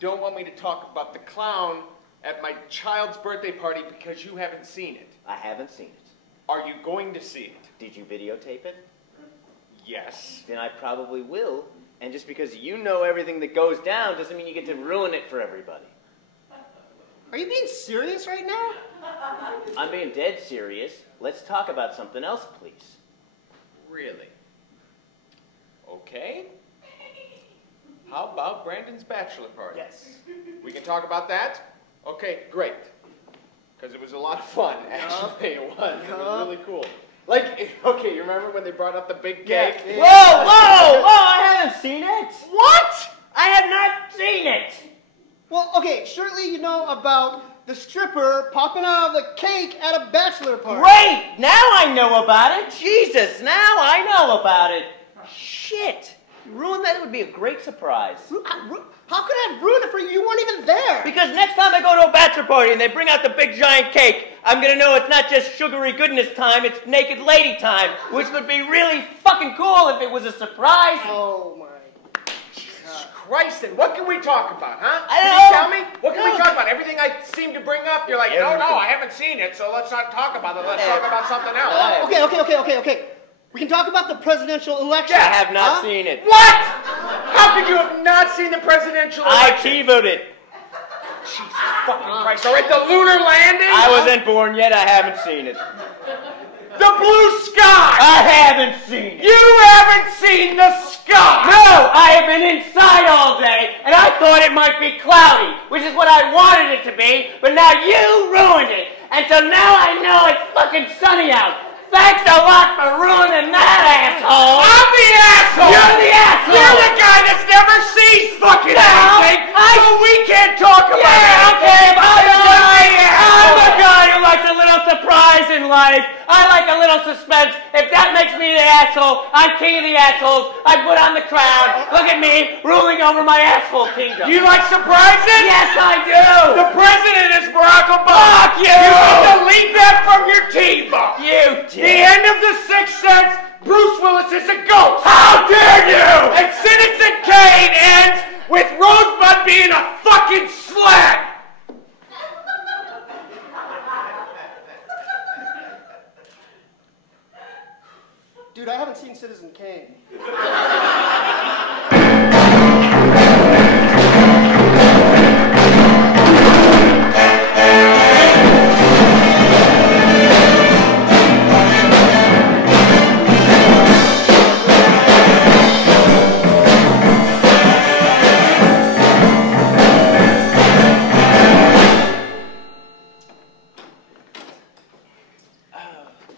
don't want me to talk about the clown at my child's birthday party because you haven't seen it. I haven't seen it. Are you going to see it? Did you videotape it? Yes. Then I probably will. And just because you know everything that goes down doesn't mean you get to ruin it for everybody. Are you being serious right now? I'm being dead serious. Let's talk about something else, please. Really? Okay. How about Brandon's bachelor party? Yes. We can talk about that? Okay, great. Because it was a lot of fun, actually. It was. It was really cool. Like, okay, you remember when they brought out the big cake? Yeah. Whoa, I haven't seen it. What? I have not seen it. Well, okay, surely you know about the stripper popping out of the cake at a bachelor party. Great! Now I know about it. Jesus, now I know about it. Shit. You ruined that. It would be a great surprise. How could I have ruined it for you? You weren't even there. Because next time I go to a bachelor party and they bring out the big giant cake, I'm going to know it's not just sugary goodness time, it's naked lady time, which would be really fucking cool if it was a surprise. Oh, my Jesus Christ, then what can we talk about, huh? I Can don't you know. tell me? What can we talk about? Everything I seem to bring up, you're like, no, I haven't seen it, so let's not talk about it. Let's talk about something else. Okay. We can talk about the presidential election. I have not seen it. What? How could you have not seen the presidential election? I TiVoed it. Jesus fucking Christ. All right, the lunar landing? I wasn't born yet. I haven't seen it. The blue sky! I haven't seen it. You haven't seen the sky! No! I have been inside all day, and I thought it might be cloudy, which is what I wanted it to be, but now you ruined it. And so now I know it's fucking sunny out. Thanks a lot for ruining that, asshole! I'm the asshole! You're the asshole! You're the guy that's never sees fucking anything, so we can't talk about it! Okay, I'm a guy who likes a little surprise in life. I like a little suspense. If that makes me the asshole, I'm king of the assholes. I put on the crown. Look at me, ruling over my asshole kingdom. You like surprises? Yes, I do! The president is Barack Obama! Fuck you! You can delete that from your TiVo! You did! The end of The Sixth Sense, Bruce Willis is a ghost! How dare you! And Citizen Kane ends with Rosebud being a fucking slag! Dude, I haven't seen Citizen Kane.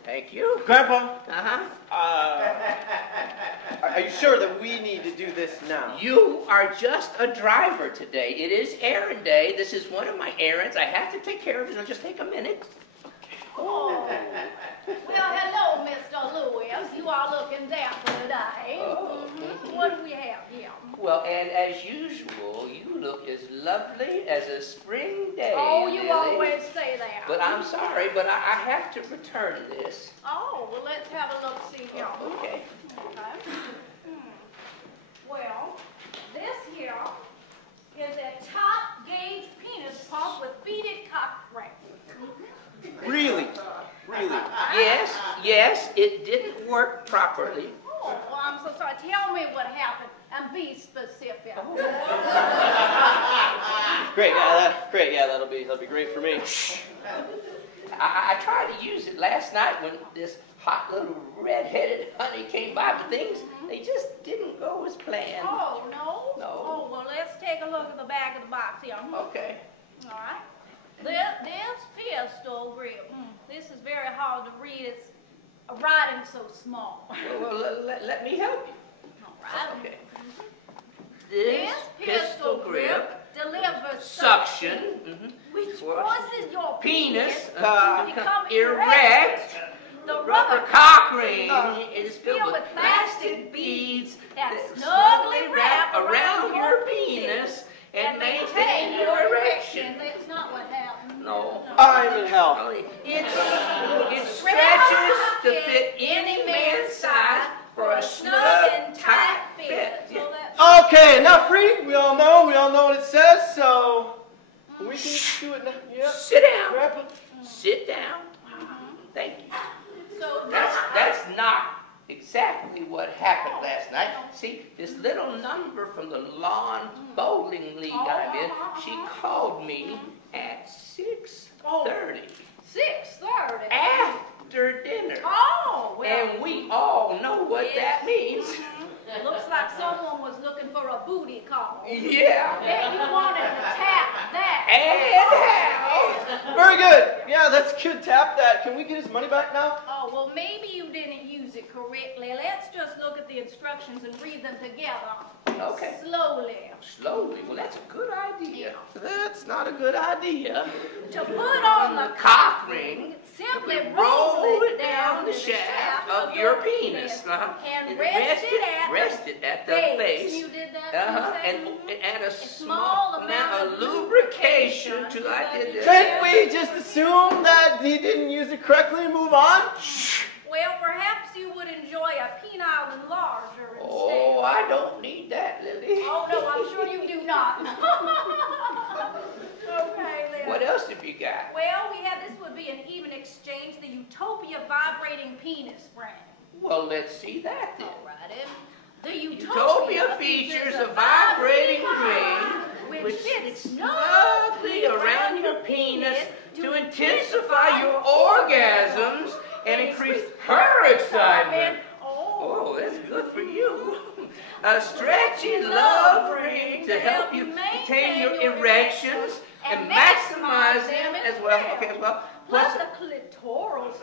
Thank you. Grandpa, Are you sure that we need to do this now? You are just a driver today. It is errand day. This is one of my errands. I have to take care of it. It'll just take a minute. Oh. Well, hello, Mr. Lewis. You are looking dapper today. What do we have here? Well, and as usual, you look as lovely as a spring day. Oh, you Lily. always say that. But I'm sorry, but I have to return this. Oh, well, let's have a look, see here. Okay. Well, this here is a top gauge penis pump with beaded cock ring. Really? Yes, it didn't work properly. Oh, well, I'm so sorry. Tell me what happened and be specific. Great, that'll be great for me. I tried to use it last night when this hot little red-headed honey came by, but things, they just didn't go as planned. Oh, no? No. Oh, well, let's take a look at the back of the box here. Okay. All right. This pistol grip, this is very hard to read. It's writing so small. Well, let me help you. All right. Okay. This pistol grip delivers suction, which forces your penis to become erect. The rubber cock ring is filled with plastic beads that snugly wrap around your penis and maintain your erection. That's not what happened. No. I'm in hell. It stretches to fit any man's size for a snug and tight fit. Okay, enough reading. We all know what it says, so we can do it now. Yep. Sit down. Sit down. Thank you. So that's not exactly what happened last night. See, this little number from the lawn bowling league I'm in, she called me at 6:30. 6:30? After dinner. Oh, well. And we all know what that means. It looks like someone was looking for a booty call. Yeah. And you wanted to tap that. And how? Very good. Yeah, that's good. Tap that. Can we get his money back now? Oh, well, maybe you didn't use it correctly. Let's just look at the instructions and read them together. Okay. Slowly. Slowly? Well, that's a good idea. That's not a good idea. To put on the cock ring, simply roll it down the shaft of your penis. And rest it at the base. You did that? And add a small amount of lubrication to I did that. Can't we just assume that he didn't use it correctly and move on? Well, perhaps you would enjoy a penile enlarger instead. Oh, I don't need that, Lily. Oh, no, I'm sure you do not. Okay, then. What else have you got? Well, we have, this would be an even exchange, the Utopia vibrating penis, Fran. Well, let's see that then. All righty. The Utopia features a vibrating ring which fits snugly around your penis to intensify your orgasms and increase her excitement. Oh, that's good for you. A stretchy love ring to help you maintain your erections and maximize them as well. Okay, as well. Plus the clitoral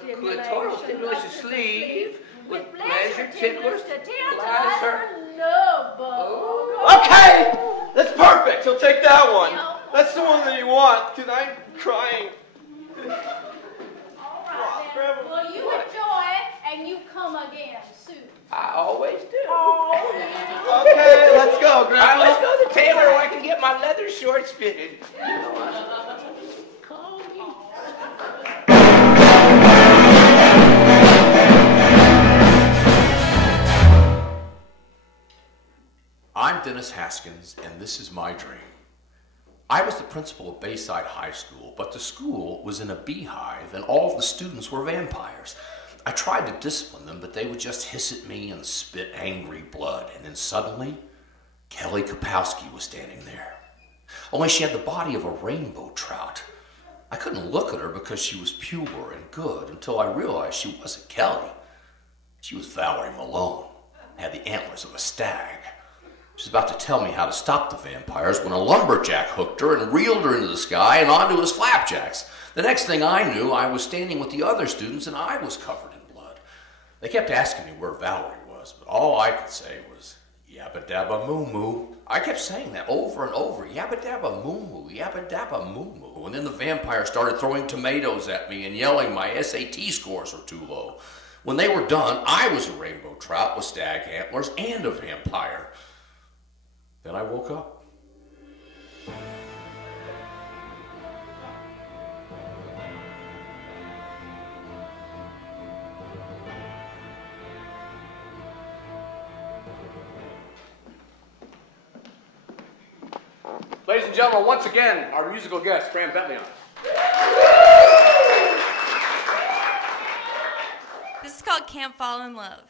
stimulation sleeve with pleasure ticklers to tantalize her love bug. Okay, that's perfect. He'll take that one. That's the one that you want, because I'm crying. All right, then. Well, you enjoy it, and you come again soon. I always do. Oh, okay, let's go, Grandpa. All right, let's go to the tailor where I can get my leather shorts fitted. I'm Dennis Haskins, and this is my dream. I was the principal of Bayside High School, but the school was in a beehive, and all of the students were vampires. I tried to discipline them, but they would just hiss at me and spit angry blood. And then suddenly, Kelly Kapowski was standing there. Only she had the body of a rainbow trout. I couldn't look at her because she was pure and good until I realized she wasn't Kelly. She was Valerie Malone, had the antlers of a stag. She was about to tell me how to stop the vampires when a lumberjack hooked her and reeled her into the sky and onto his flapjacks. The next thing I knew, I was standing with the other students and I was covered in blood. They kept asking me where Valerie was, but all I could say was, yabba dabba moo moo. I kept saying that over and over, yabba dabba moo moo, yabba dabba moo moo. And then the vampire started throwing tomatoes at me and yelling my SAT scores were too low. When they were done, I was a rainbow trout with stag antlers and a vampire. Then I woke up. Ladies and gentlemen, once again, our musical guest, Fran Betlyon. This is called Can't Fall in Love.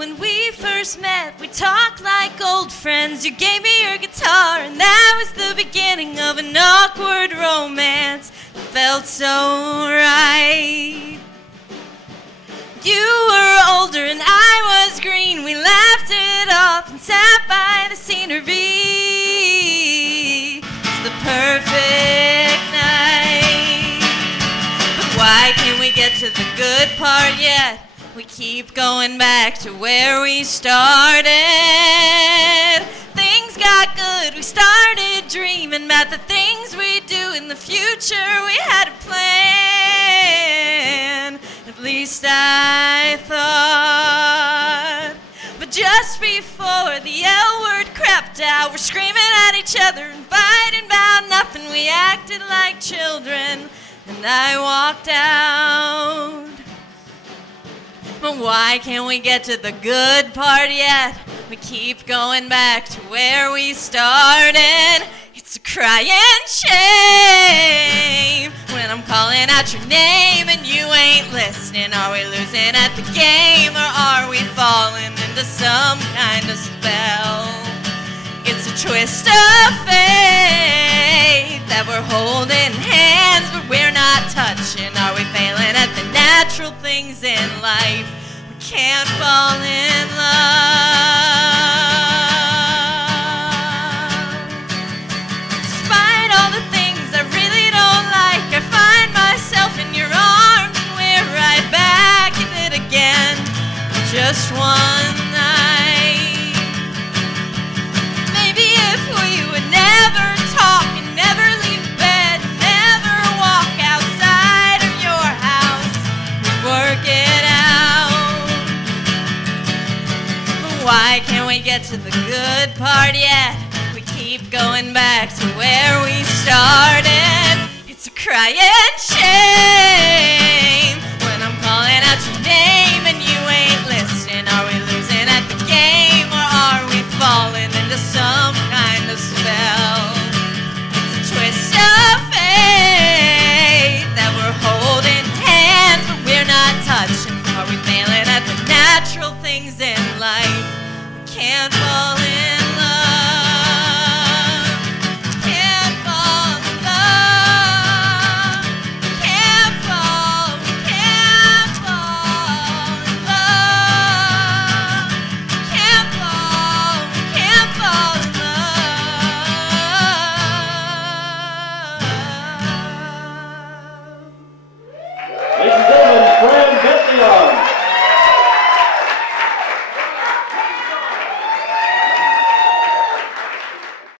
When we first met, we talked like old friends. You gave me your guitar, and that was the beginning of an awkward romance. It felt so right. You were older and I was green. We laughed it off and sat by the scenery. It's the perfect night. But why can't we get to the good part yet? We keep going back to where we started. Things got good, we started dreaming about the things we'd do in the future. We had a plan, at least I thought. But just before the L word crept out, we're screaming at each other and fighting about nothing. We acted like children, and I walked out. But why can't we get to the good part yet? We keep going back to where we started. It's a crying shame when I'm calling out your name and you ain't listening. Are we losing at the game, or are we falling into some kind of spell? It's a twist of fate that we're holding hands, but we're not touching. Are we failing at the natural things in life? We can't fall in love. Despite all the things I really don't like, I find myself in your arms and we're right back at it again. Just one night. Maybe if we would never talk and never leave bed, never walk outside of your house, we'd work it out. But why can't we get to the good part yet? We keep going back to where we started. It's a crying shame